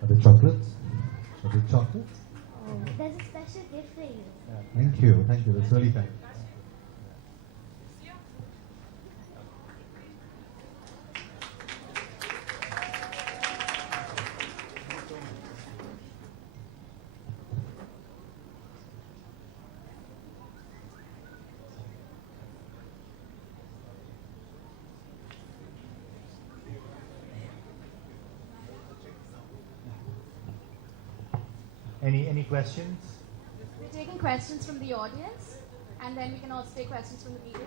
Are there chocolates? Are there chocolates? Oh, there's a special gift for you. Thank you. Thank you. That's really kind. Any questions? We're taking questions from the audience, and then we can also take questions from the media.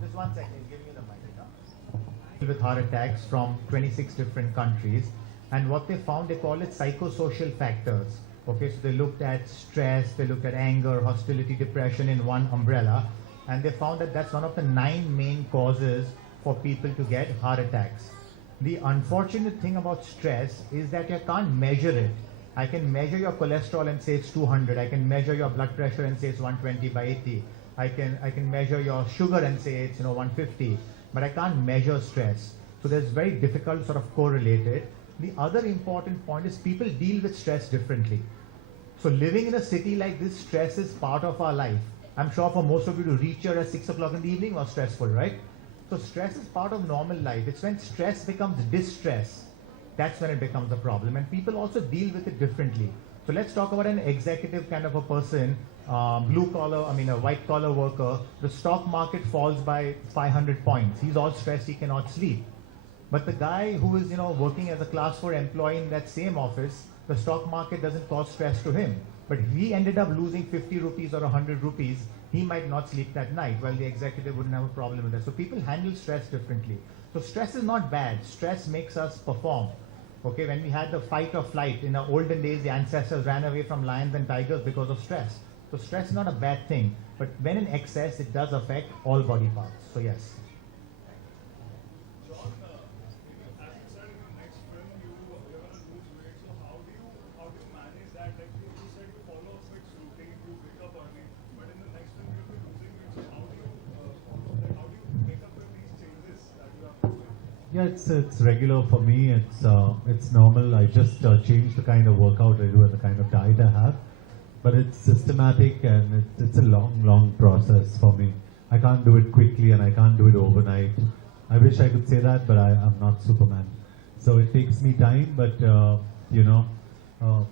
Just 1 second, giving you the mic. With heart attacks from 26 different countries, and what they found, they call it psychosocial factors. Okay, so they looked at stress, they looked at anger, hostility, depression in one umbrella, and they found that that's one of the 9 main causes for people to get heart attacks. The unfortunate thing about stress is that you can't measure it. I can measure your cholesterol and say it's 200. I can measure your blood pressure and say it's 120/80. I can measure your sugar and say it's 150, but I can't measure stress. So there's very difficult sort of correlated. The other important point is people deal with stress differently. So living in a city like this, stress is part of our life. I'm sure for most of you to reach here at 6 o'clock in the evening was stressful, right? So stress is part of normal life. It's when stress becomes distress, that's when it becomes a problem. And people also deal with it differently. So let's talk about an executive kind of a person, a white collar worker. The stock market falls by 500 points. He's all stressed, he cannot sleep. But the guy who is, working as a class 4 employee in that same office, the stock market doesn't cause stress to him. But if he ended up losing 50 rupees or 100 rupees, he might not sleep that night, while the executive wouldn't have a problem with that. So people handle stress differently. So stress is not bad. Stress makes us perform. Okay, when we had the fight or flight, in the olden days, the ancestors ran away from lions and tigers because of stress. So stress is not a bad thing, but when in excess, it does affect all body parts. So yes. Yeah, it's regular for me. It's normal. I just change the kind of workout I do and the kind of diet I have. But it's systematic and it's a long process for me. I can't do it quickly and I can't do it overnight. I wish I could say that, but I'm not Superman. So it takes me time, but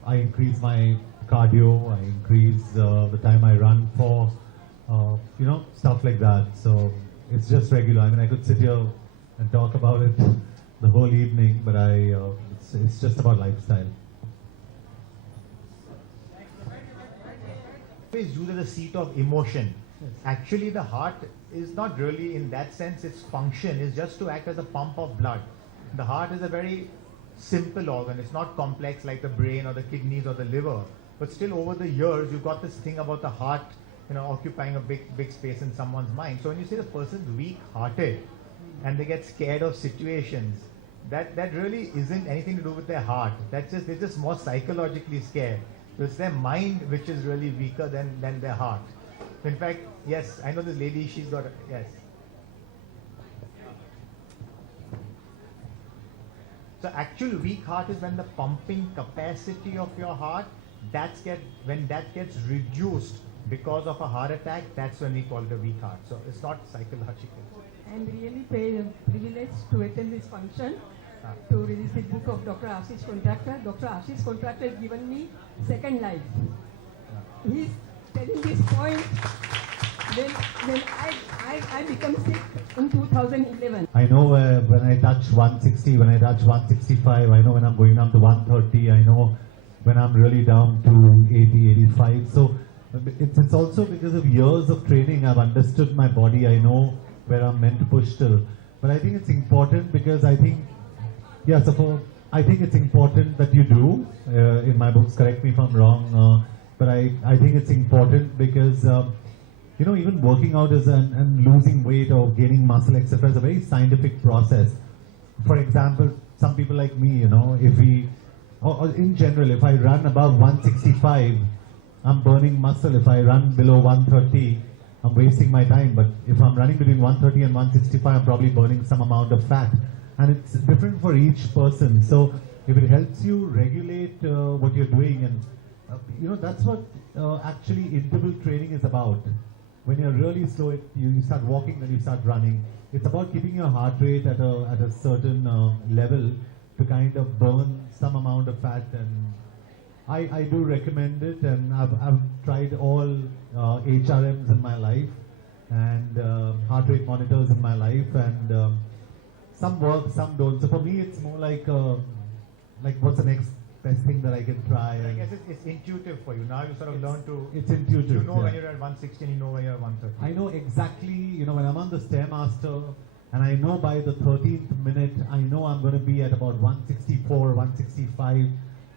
I increase my cardio, I increase the time I run for, stuff like that. So it's just regular. I mean, I could sit here and talk about it the whole evening, but it's just about lifestyle. Is used as a seat of emotion. Actually, the heart is not really in that sense. Its function is just to act as a pump of blood. The heart is a very simple organ. It's not complex like the brain or the kidneys or the liver. But still, over the years, you've got this thing about the heart, occupying a big space in someone's mind. So when you say the person's weak-hearted and they get scared of situations, that really isn't anything to do with their heart. They're just more psychologically scared. So it's their mind which is really weaker than their heart. In fact, yes, I know this lady, she's got yes. So actual weak heart is when the pumping capacity of your heart, when that gets reduced because of a heart attack, that's when we call it a weak heart. So it's not psychological. I'm really privileged to attend this function to release the book of Dr. Ashish Contractor. Dr. Ashish Contractor has given me second life. He's telling this point when I become sick in 2011. I know when I touch 160, when I touch 165, I know when I'm going down to 130, I know when I'm really down to 80, 85. So it's also because of years of training, I've understood my body, I know where I'm meant to push till. But I think it's important because I think it's important that you do. In my books, correct me if I'm wrong, but I think it's important because even working out and losing weight or gaining muscle, etc., is a very scientific process. For example, some people like me, if we, or in general, if I run above 165, I'm burning muscle. If I run below 130, I'm wasting my time. But if I'm running between 130 and 165, I'm probably burning some amount of fat. And it's different for each person. So if it helps you regulate what you're doing, and that's what actually interval training is about. When you're really slow, you start walking, then you start running. It's about keeping your heart rate at a certain level to kind of burn some amount of fat. And I do recommend it, and I've tried all HRMs in my life and heart rate monitors in my life, and some work, some don't. So for me, it's more like what's the next best thing that I can try? I guess it's intuitive for you. Now you sort of learn to. It's intuitive. You know yeah. when you're at 160, you know when you're at 130. I know exactly, when I'm on the Stairmaster, and I know by the 13th minute, I know I'm going to be at about 164, 165.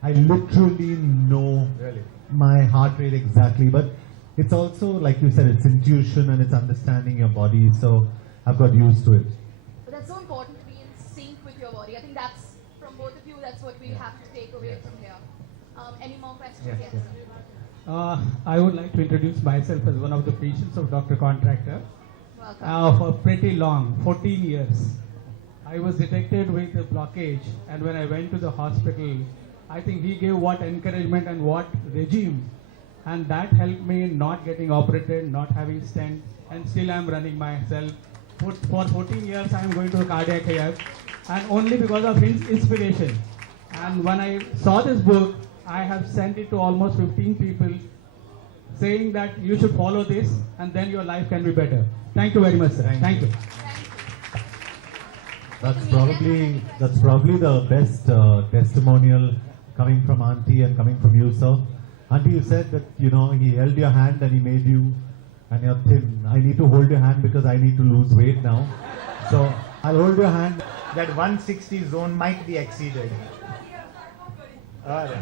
I literally know Really? my heart rate exactly. But it's also, like you said, it's intuition and it's understanding your body. So I've got used to it. But that's so important to be in sync with your body. I think that's, from both of you, that's what we have to take away from here. Any more questions? Yes, Yes. I would like to introduce myself as one of the patients of Dr. Contractor. Welcome. For pretty long, 14 years. I was detected with a blockage, and when I went to the hospital, I think he gave what encouragement and what regime, and that helped me not getting operated, not having stent, and still I'm running myself. For 14 years I am going to a cardiac rehab, and only because of his inspiration. And when I saw this book, I have sent it to almost 15 people, saying that you should follow this, and then your life can be better. Thank you very much, sir. Thank you. That's probably the best testimonial coming from Auntie and coming from you, sir. Auntie, you said that he held your hand and he made you, and you're thin. I need to hold your hand because I need to lose weight now. So I'll hold your hand. That 160 zone might be exceeded. All right.